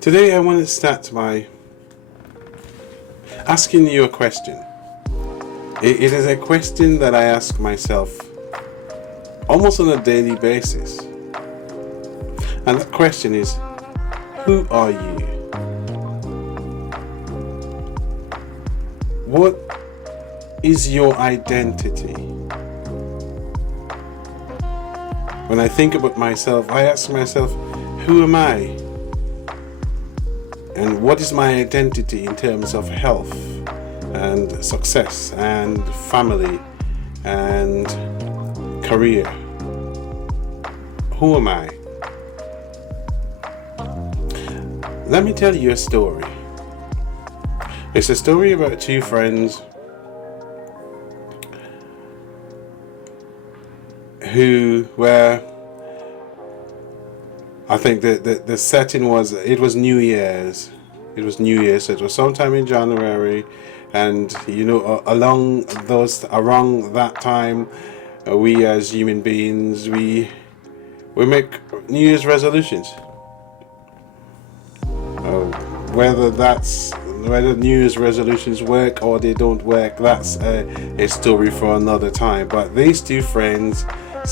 Today I want to start by asking you a question. It is a question that I ask myself almost on a daily basis. And that question is, who are you? What is your identity? When I think about myself, I ask myself, who am I? And what is my identity in terms of health and success and family and career? Who am I? Let me tell you a story. It's a story about two friends who were, I think the setting was, it was New Year's. It was New Year's, so it was sometime in January, and around that time, we as human beings, we make New Year's resolutions. Whether New Year's resolutions work or they don't work, that's a story for another time. But these two friends,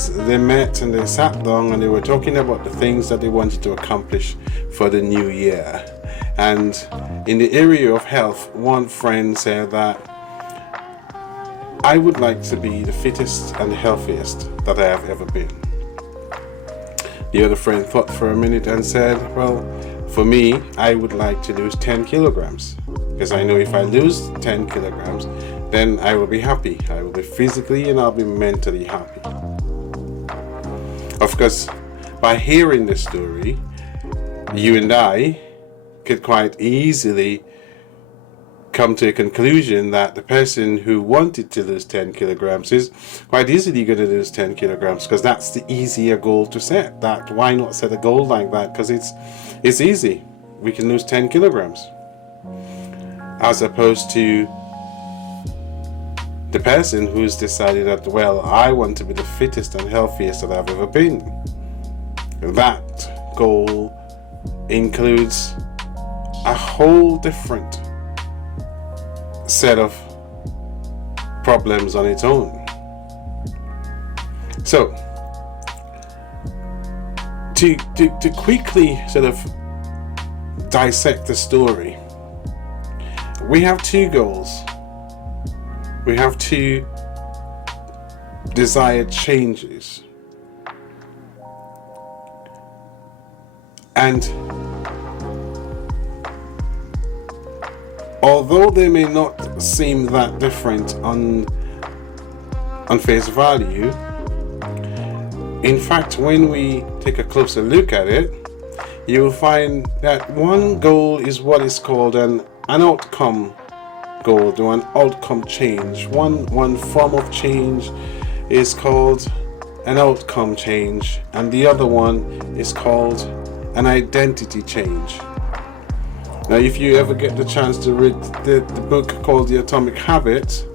they met and they sat down and they were talking about the things that they wanted to accomplish for the new year. And in the area of health, one friend said that I would like to be the fittest and the healthiest that I have ever been. The other friend thought for a minute and said, well, for me, I would like to lose 10 kilograms. Because I know if I lose 10 kilograms, then I will be happy. I will be physically and I'll be mentally happy. Of course, by hearing the story, you and I could quite easily come to a conclusion that the person who wanted to lose 10 kilograms is quite easily going to lose 10 kilograms because that's the easier goal to set. Why not set a goal like that? Because it's easy. We can lose 10 kilograms. As opposed to the person who's decided that, well, I want to be the fittest and healthiest that I've ever been. That goal includes a whole different set of problems on its own. So, to quickly sort of dissect the story, we have two goals. We have two desired changes. And although they may not seem that different on face value, in fact, when we take a closer look at it, you'll find that one goal is what is called an outcome goal, or an outcome change. One form of change is called an outcome change, and the other one is called an identity change. Now, if you ever get the chance to read the book called The Atomic Habit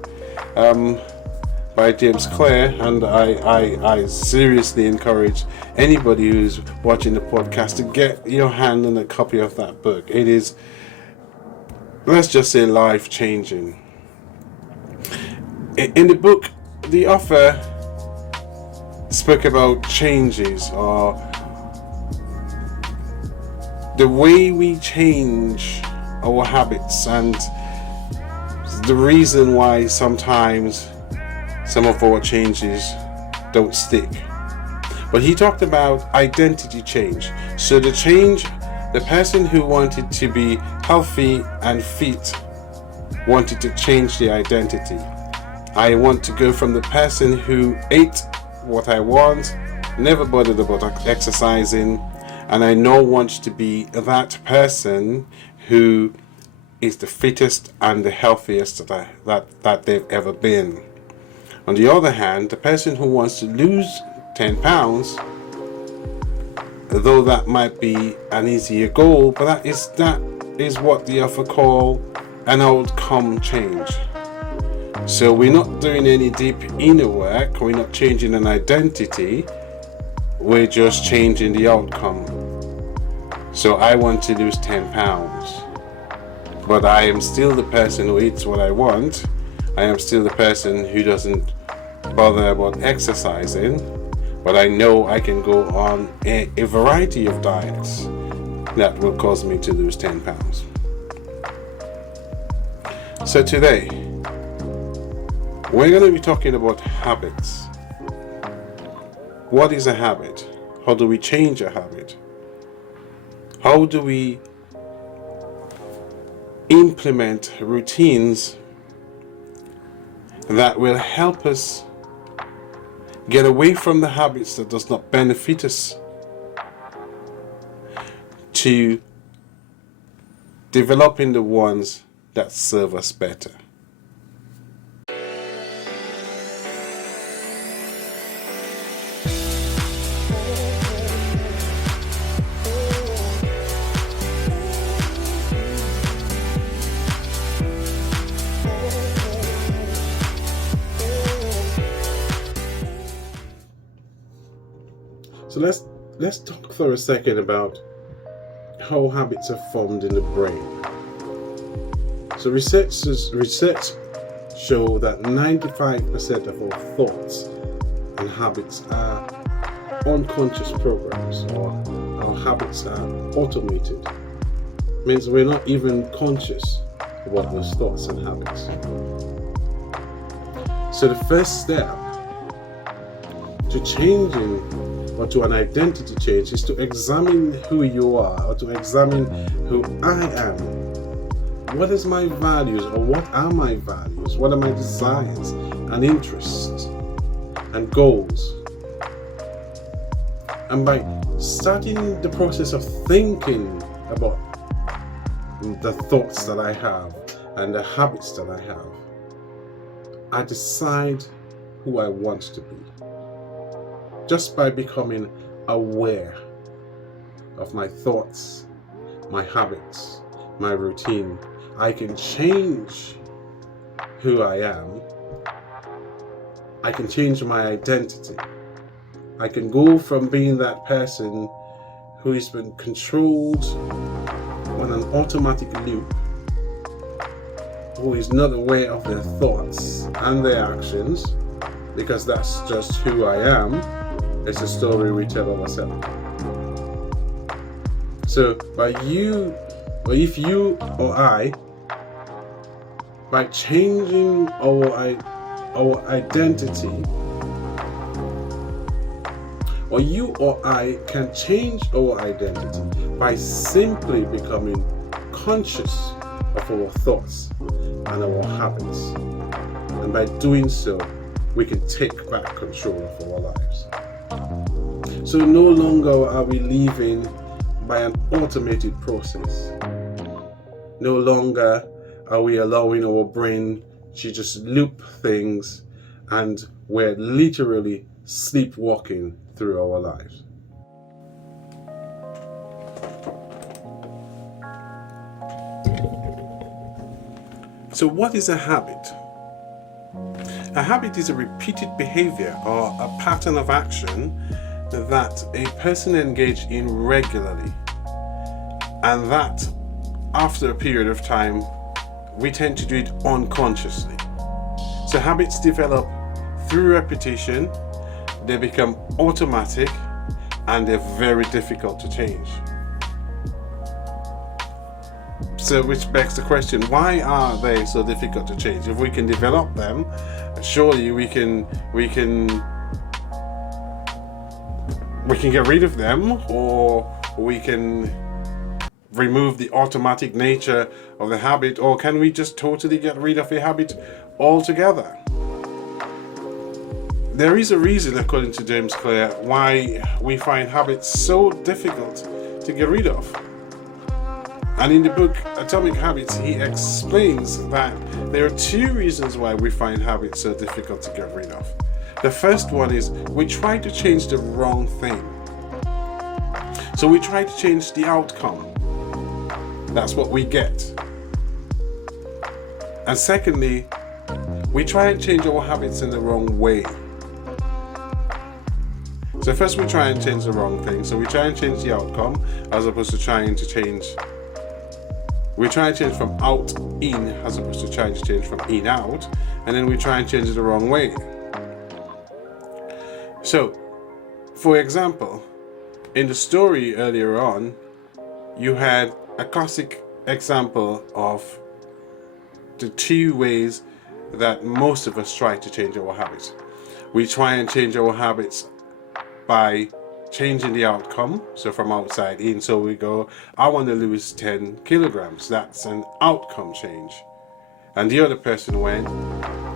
by James Clear, and I seriously encourage anybody who's watching the podcast to get your hand on a copy of that book. It is, let's just say, life-changing. In the book, the author spoke about changes, or the way we change our habits, and the reason why sometimes some of our changes don't stick. But he talked about identity change. So the person who wanted to be healthy and fit wanted to change the identity. I want to go from the person who ate what I want, never bothered about exercising, and I now want to be that person who is the fittest and the healthiest that they've ever been. On the other hand, the person who wants to lose 10 pounds, though that might be an easier goal, but that is what the author call an outcome change. So we're not doing any deep inner work, we're not changing an identity, we're just changing the outcome. So I want to lose 10 pounds. But I am still the person who eats what I want. I am still the person who doesn't bother about exercising. But I know I can go on a variety of diets that will cause me to lose 10 pounds. So today, we're going to be talking about habits. What is a habit? How do we change a habit? How do we implement routines that will help us get away from the habits that does not benefit us to developing the ones that serve us better? So let's talk for a second about how habits are formed in the brain. So research show that 95% of our thoughts and habits are unconscious programs, or our habits are automated. It means we're not even conscious about those thoughts and habits. So the first step to changing or to an identity change is to examine who you are, or to examine who I am. What is my values, or what are my values? What are my desires and interests and goals? And by starting the process of thinking about the thoughts that I have and the habits that I have, I decide who I want to be. Just by becoming aware of my thoughts, my habits, my routine, I can change who I am. I can change my identity. I can go from being that person who has been controlled on an automatic loop, who is not aware of their thoughts and their actions, because that's just who I am. It's a story we tell ourselves. So if you or I, by changing our identity, or you or I can change our identity by simply becoming conscious of our thoughts and our habits. And by doing so, we can take back control of our lives. So no longer are we living by an automated process. No longer are we allowing our brain to just loop things, and we're literally sleepwalking through our lives. So what is a habit? A habit is a repeated behavior or a pattern of action that a person engaged in regularly, and that after a period of time we tend to do it unconsciously. So habits develop through repetition, they become automatic, and they're very difficult to change. So which begs the question, why are they so difficult to change? If we can develop them, surely we can get rid of them, or we can remove the automatic nature of the habit, or can we just totally get rid of a habit altogether? There is a reason, according to James Clear, why we find habits so difficult to get rid of. And in the book Atomic Habits, he explains that there are two reasons why we find habits so difficult to get rid of. The first one is we try to change the wrong thing. So we try to change the outcome. That's what we get. And secondly, we try and change our habits in the wrong way. So first we try and change the wrong thing. So we try and change the outcome as opposed to trying to change. We try and change from out in as opposed to trying to change from in out, and then we try and change it the wrong way. So, for example, in the story earlier on, you had a classic example of the two ways that most of us try to change our habits. We try and change our habits by changing the outcome, so from outside in. So we go, I want to lose 10 kilograms. That's an outcome change. And the other person went,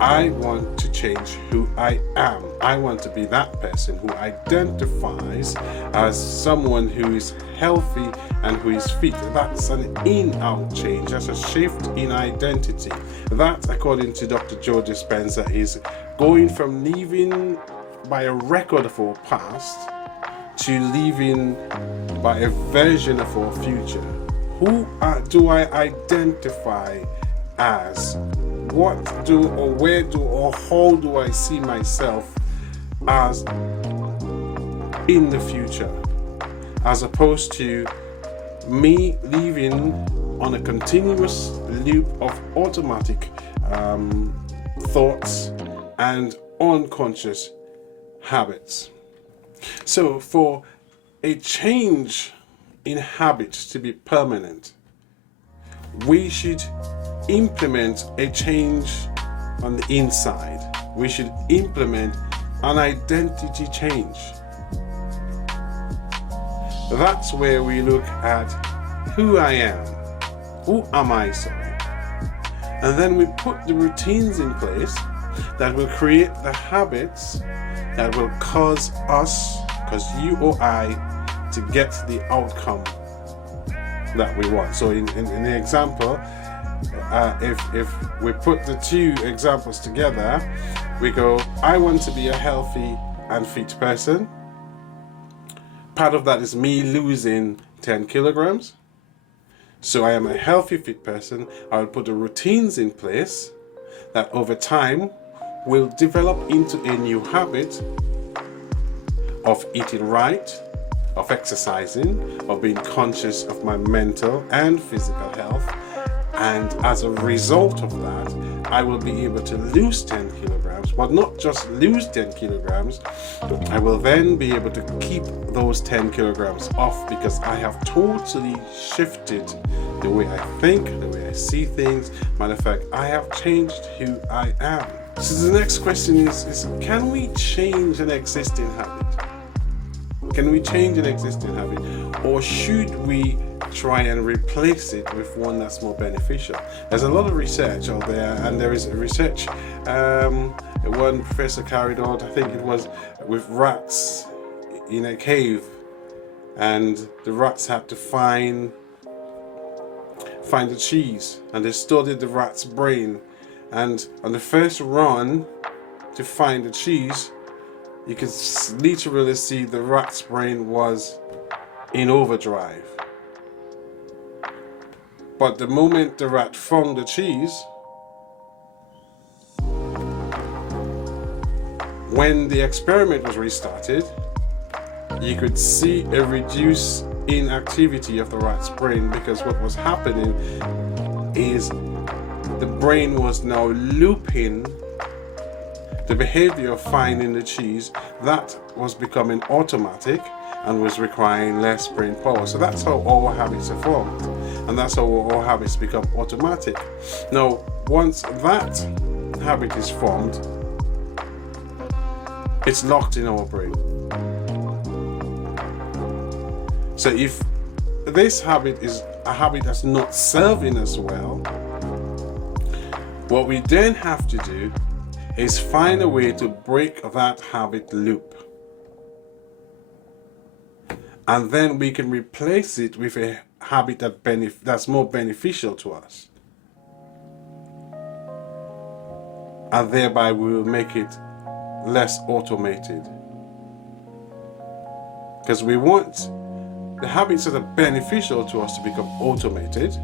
I want to change who I am. I want to be that person who identifies as someone who is healthy and who is fit. That's an in-out change. That's a shift in identity. That, according to Dr. Joe Dispenza, is going from living by a record of our past to living by a version of our future. Who do I identify as? What do or where do or how do I see myself as in the future, as opposed to me living on a continuous loop of automatic thoughts and unconscious habits. So for a change in habits to be permanent, we should implement a change on the inside. We should implement an identity change. That's where we look at who I am. Who am I, sorry? And then we put the routines in place that will create the habits that will cause you or I, to get the outcome that we want. So in the example, if we put the two examples together, we go, I want to be a healthy and fit person. Part of that is me losing 10 kilograms. So I am a healthy, fit person. I will put the routines in place that over time will develop into a new habit of eating right, of exercising, of being conscious of my mental and physical health. And as a result of that, I will be able to lose 10 kilograms, but not just lose 10 kilograms. I will then be able to keep those 10 kilograms off because I have totally shifted the way I think, the way I see things. Matter of fact, I have changed who I am. So the next question is can we change an existing habit? Can we change an existing habit, or should we try and replace it with one that's more beneficial? There's a lot of research out there, and there is research one professor carried out, I think it was with rats in a cave, and the rats had to find the cheese, and they studied the rat's brain, and on the first run to find the cheese, you could literally see the rat's brain was in overdrive. But the moment the rat found the cheese, when the experiment was restarted, you could see a reduced inactivity of the rat's brain, because what was happening is the brain was now looping the behavior of finding the cheese. That was becoming automatic and was requiring less brain power. So that's how our habits are formed, and that's how our habits become automatic. Now, once that habit is formed, it's locked in our brain. So if this habit is a habit that's not serving us well, what we then have to do is find a way to break that habit loop. And then we can replace it with a habit that's more beneficial to us. And thereby we will make it less automated. Because we want the habits that are beneficial to us to become automated,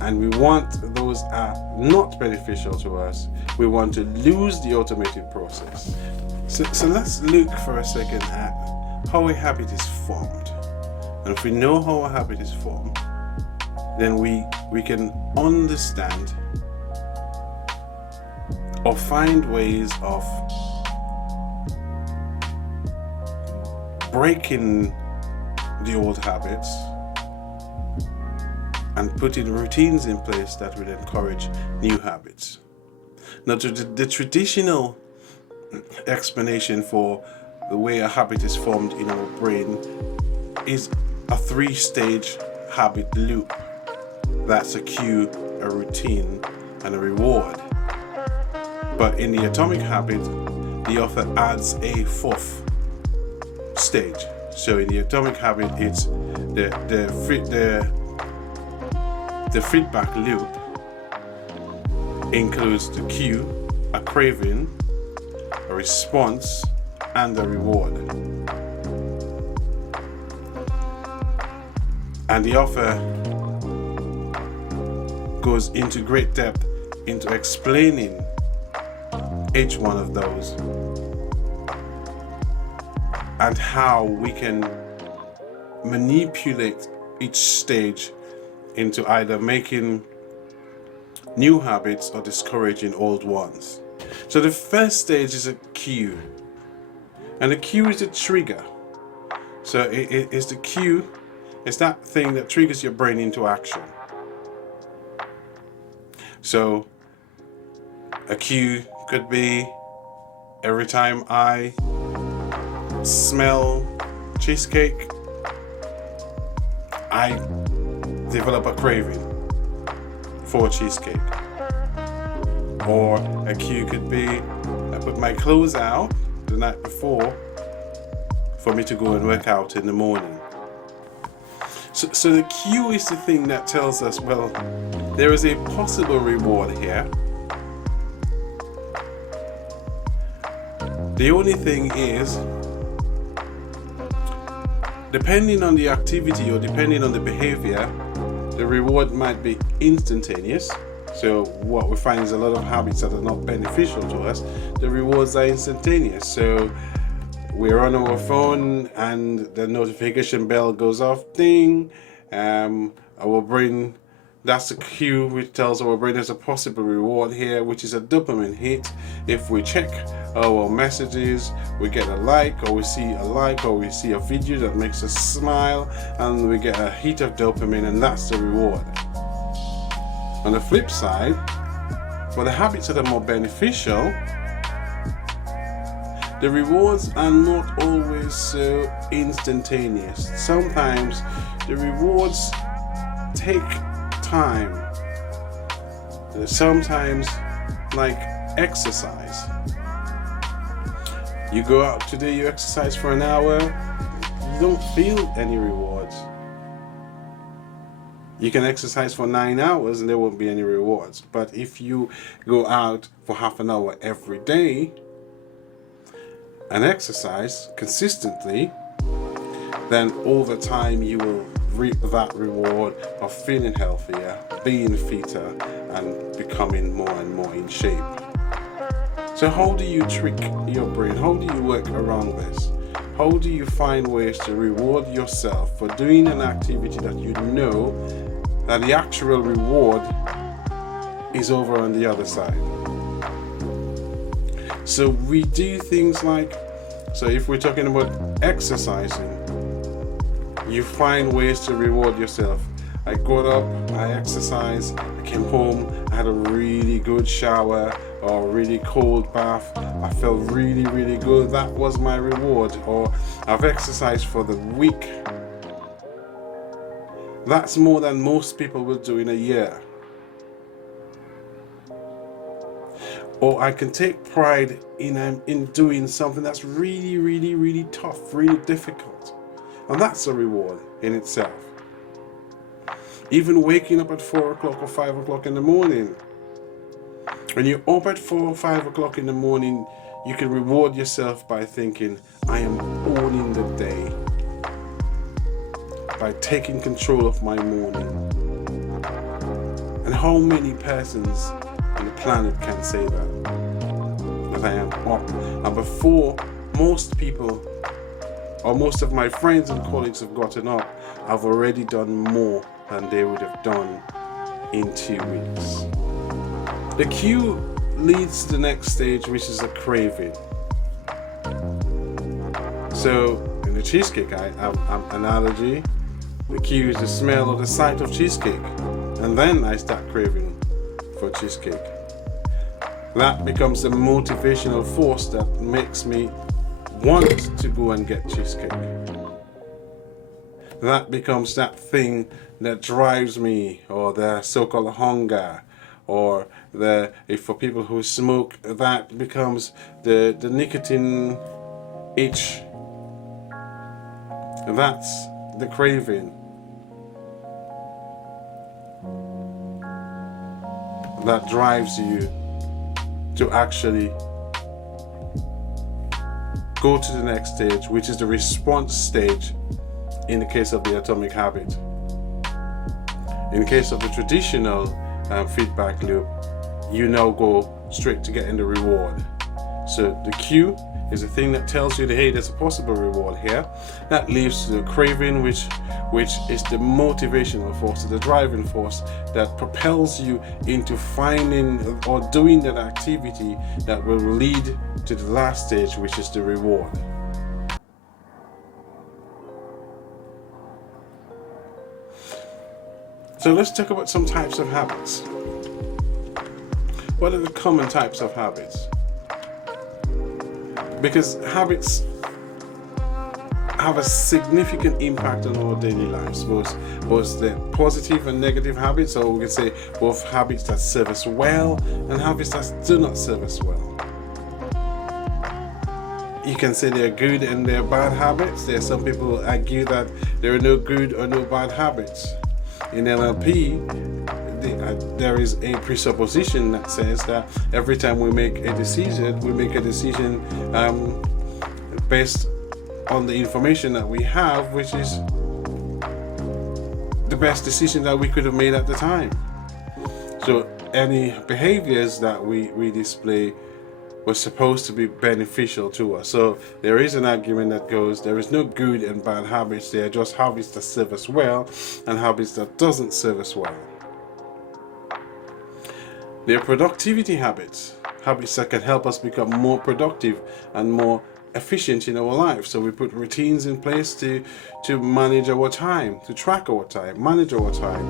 and we want those are not beneficial to us, we want to lose the automated process. So let's look for a second at how a habit is formed. And if we know how a habit is formed, then we can understand or find ways of breaking the old habits and putting routines in place that will encourage new habits. Now, the traditional explanation for the way a habit is formed in our brain is a 3-stage habit loop. That's a cue, a routine, and a reward. But in the Atomic Habit, the author adds a 4th stage. So in the Atomic Habit, it's the feedback loop includes the cue, a craving, a response, and a reward. And the author goes into great depth into explaining each one of those and how we can manipulate each stage into either making new habits or discouraging old ones. So the first stage is a cue, and the cue is a trigger. So it is the cue, it's that thing that triggers your brain into action. So a cue could be every time I smell cheesecake, I develop a craving for cheesecake. Or a cue could be I put my clothes out the night before for me to go and work out in the morning. So the cue is the thing that tells us, well, there is a possible reward here. The only thing is, depending on the activity or depending on the behavior, the reward might be instantaneous. So what we find is a lot of habits that are not beneficial to us, the rewards are instantaneous. So we're on our phone and the notification bell goes off, ding. Our brain, that's the cue which tells our brain there's a possible reward here, which is a dopamine hit. If we check our messages, we get a like, or we see a like, or we see a video that makes us smile, and we get a hit of dopamine, and that's the reward. On the flip side, for the habits that are more beneficial, the rewards are not always so instantaneous. Sometimes the rewards take time. Sometimes, like exercise. You go out today, you exercise for an hour, you don't feel any rewards. You can exercise for 9 hours and there won't be any rewards. But if you go out for half an hour every day and exercise consistently, then over time you will reap that reward of feeling healthier, being fitter, and becoming more and more in shape. So how do you trick your brain? How do you work around this? How do you find ways to reward yourself for doing an activity that you know that the actual reward is over on the other side? So we do things like, so if we're talking about exercising, you find ways to reward yourself. I got up, I exercised, I came home, I had a really good shower or a really cold bath. I felt really, really good. That was my reward. Or I've exercised for the week. That's more than most people will do in a year. Or I can take pride in doing something that's really, really, really tough, really difficult. And that's a reward in itself. Even waking up at 4 o'clock or 5 o'clock in the morning. When you're up at 4 or 5 o'clock in the morning, you can reward yourself by thinking, I am owning the day. By taking control of my morning. And how many persons on the planet can say that? but I am up. And before most people or most of my friends and colleagues have gotten up, I've already done more than they would have done in 2 weeks. The cue leads to the next stage, which is a craving. So in the cheesecake analogy, the cue is the smell or the sight of cheesecake, and then I start craving for cheesecake. That becomes the motivational force that makes me want to go and get cheesecake. That becomes that thing that drives me, or the so-called hunger, or if for people who smoke, that becomes the nicotine itch. That's the craving. That drives you to actually go to the next stage, which is the response stage in the case of the atomic habit. In the case of the traditional feedback loop, you now go straight to getting the reward. So the cue is the thing that tells you that, hey, there's a possible reward here. That leads to the craving, which is the motivational force, the driving force that propels you into finding or doing that activity that will lead to the last stage, which is the reward. So let's talk about some types of habits. What are the common types of habits? Because habits have a significant impact on our daily lives, both the positive and negative habits, or we can say both habits that serve us well and habits that do not serve us well. You can say they're good and they're bad habits. There are some people who argue that there are no good or no bad habits. In NLP, there is a presupposition that says that every time we make a decision based on the information that we have, which is the best decision that we could have made at the time. So any behaviors that we display were supposed to be beneficial to us. So there is an argument that goes, there is no good and bad habits. They are just habits that serve us well and habits that doesn't serve us well. They're productivity habits that can help us become more productive and more efficient in our lives. So we put routines in place to manage our time, to track our time, manage our time,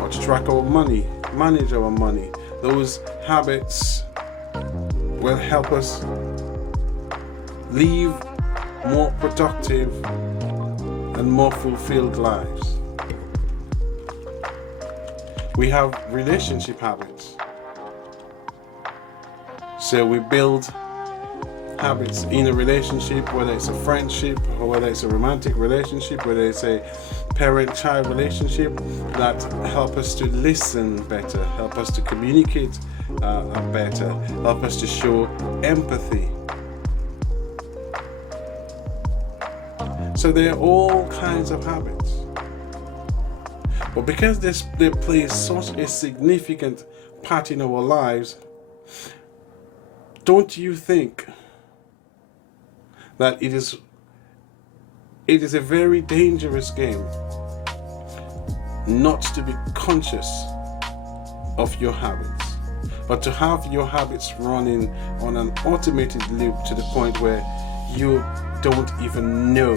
or to track our money, manage our money. Those habits will help us live more productive and more fulfilled lives. We have relationship habits. So we build habits in a relationship, whether it's a friendship or whether it's a romantic relationship, whether it's a parent-child relationship, that help us to listen better, help us to communicate better, help us to show empathy. So there are all kinds of habits. But because they play such a significant part in our lives, don't you think that it is a very dangerous game not to be conscious of your habits, but to have your habits running on an automated loop to the point where you don't even know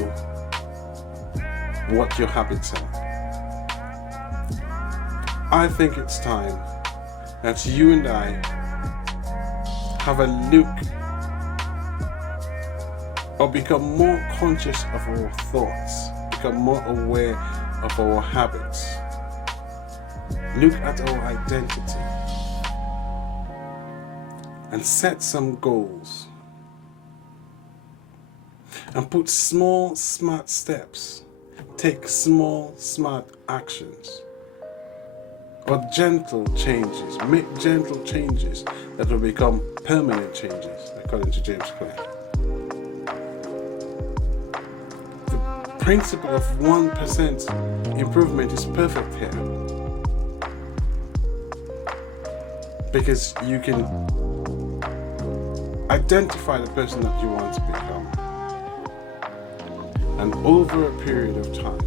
what your habits are? I think it's time that you and I have a look or become more conscious of our thoughts, become more aware of our habits, look at our identity, and set some goals, and put small, smart steps, take small, smart actions, or gentle changes, make gentle changes that will become permanent changes, according to James Clear. The principle of 1% improvement is perfect here, identify the person that you want to become. And over a period of time,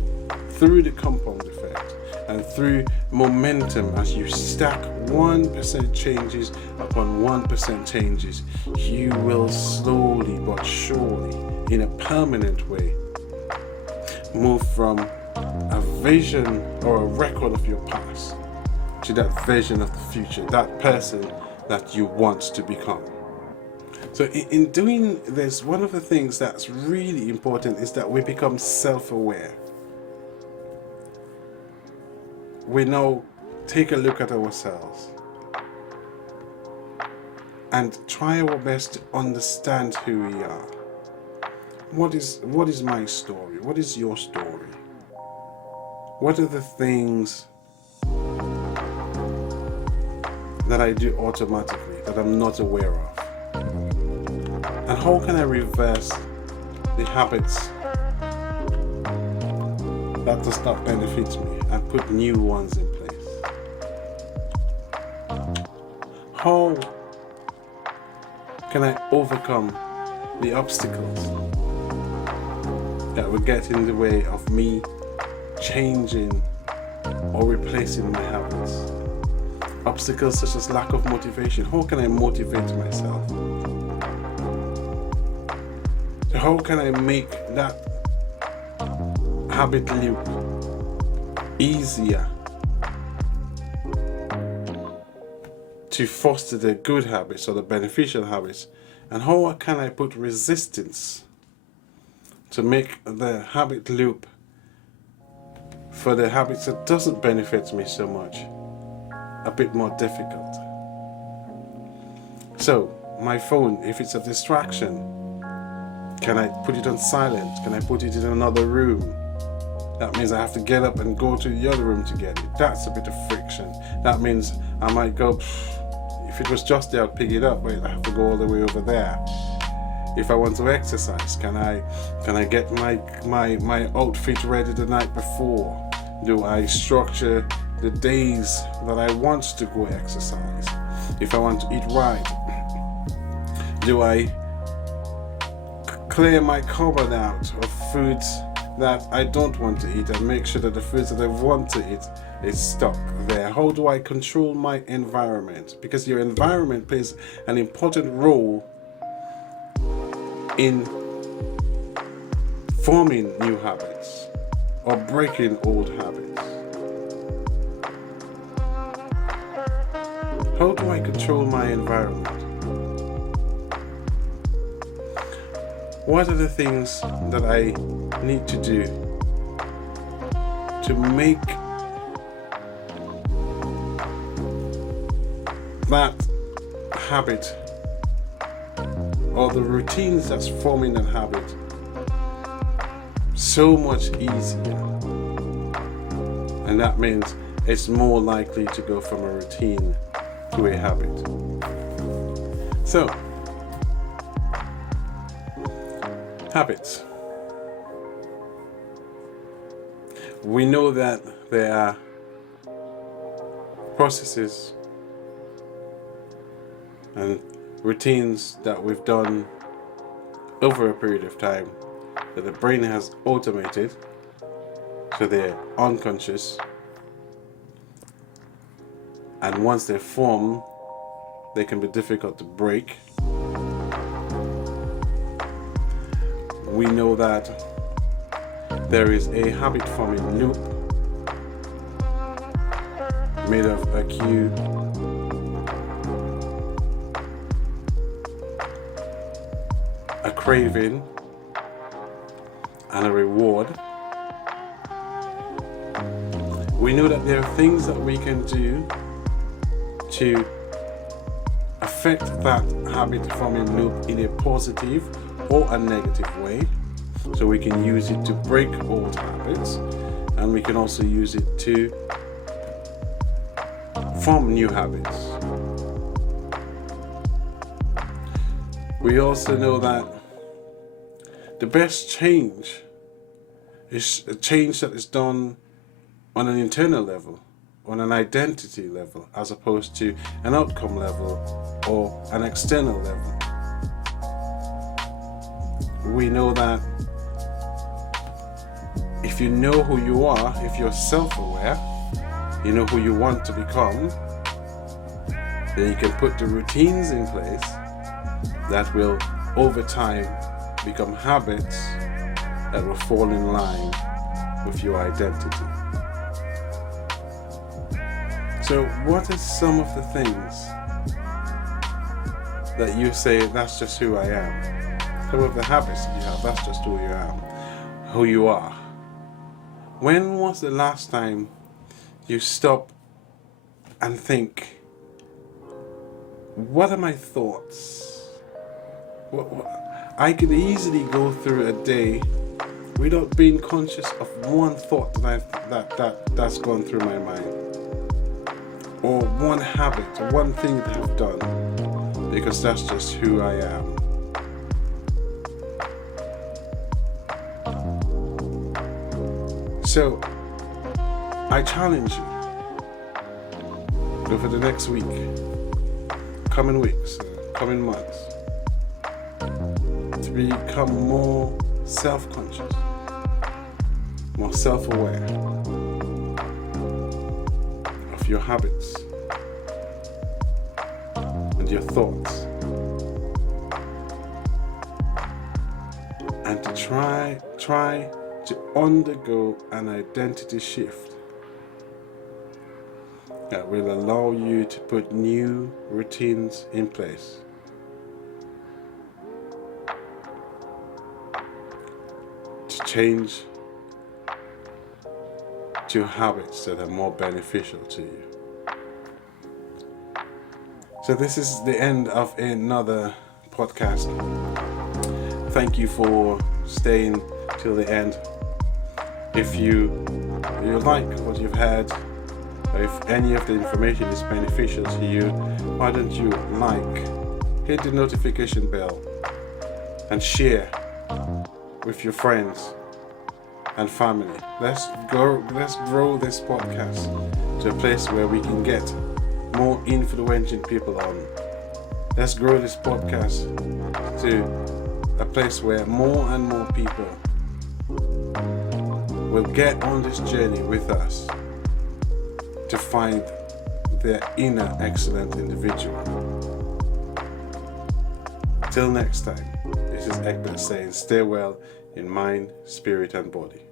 through the compound effect and through momentum, as you stack 1% changes upon 1% changes, you will slowly but surely, in a permanent way, move from a vision or a record of your past to that vision of the future, that person that you want to become. So in doing this, one of the things that's really important is that we become self-aware. We now take a look at ourselves and try our best to understand who we are. What is my story? What is your story? What are the things that I do automatically that I'm not aware of? And how can I reverse the habits that does not benefit me and put new ones in place? How can I overcome the obstacles that would get in the way of me changing or replacing my habits? Obstacles such as lack of motivation. How can I motivate myself? So how can I make that habit loop easier to foster the good habits or the beneficial habits? And how can I put resistance to make the habit loop for the habits that doesn't benefit me so much a bit more difficult? So my phone, if it's a distraction, can I put it on silent? Can I put it in another room? That means I have to get up and go to the other room to get it. That's a bit of friction. That means I might go, if it was just there, I'd pick it up, but I have to go all the way over there. If I want to exercise, can I get my outfit ready the night before? Do I structure the days that I want to go exercise? If I want to eat right, do I clear my cupboard out of foods that I don't want to eat and make sure that the foods that I want to eat is stuck there? How do I control my environment? Because your environment plays an important role in forming new habits or breaking old habits. How do I control my environment? What are the things that I need to do to make that habit or the routines that's forming that habit so much easier? And that means it's more likely to go from a routine to a habit. So, habits. We know that there are processes and routines that we've done over a period of time that the brain has automated, so they're unconscious, and once they're formed, they can be difficult to break. We know that there is a habit forming loop made of a cue, a craving, and a reward. We know that there are things that we can do to affect that habit forming loop in a positive or a negative way. So we can use it to break old habits, and we can also use it to form new habits. We also know that the best change is a change that is done on an internal level, on an identity level, as opposed to an outcome level or an external level. we know that if you know who you are, if you're self-aware, you know who you want to become, then you can put the routines in place that will, over time, become habits that will fall in line with your identity. So what are some of the things that you say, that's just who I am? Some of the habits that you have, that's just who you am, who you are. When was the last time you stop and think, what are my thoughts? I could easily go through a day without being conscious of one thought that's gone through my mind, or one habit, or one thing that I've done, because that's just who I am. So I challenge you over the next week, coming weeks, coming months, to become more self-conscious, more self-aware of your habits and your thoughts, and to try to undergo an identity shift that will allow you to put new routines in place, to change to habits that are more beneficial to you. So this is the end of another podcast. Thank you for staying till the end. If you like what you've heard, or if any of the information is beneficial to you, why don't you hit the notification bell and share with your friends and family. Let's grow this podcast to a place where we can get more influential people on. Let's grow this podcast to a place where more and more people will get on this journey with us to find their inner excellent individual. Till next time, this is Egbert saying, stay well in mind, spirit and body.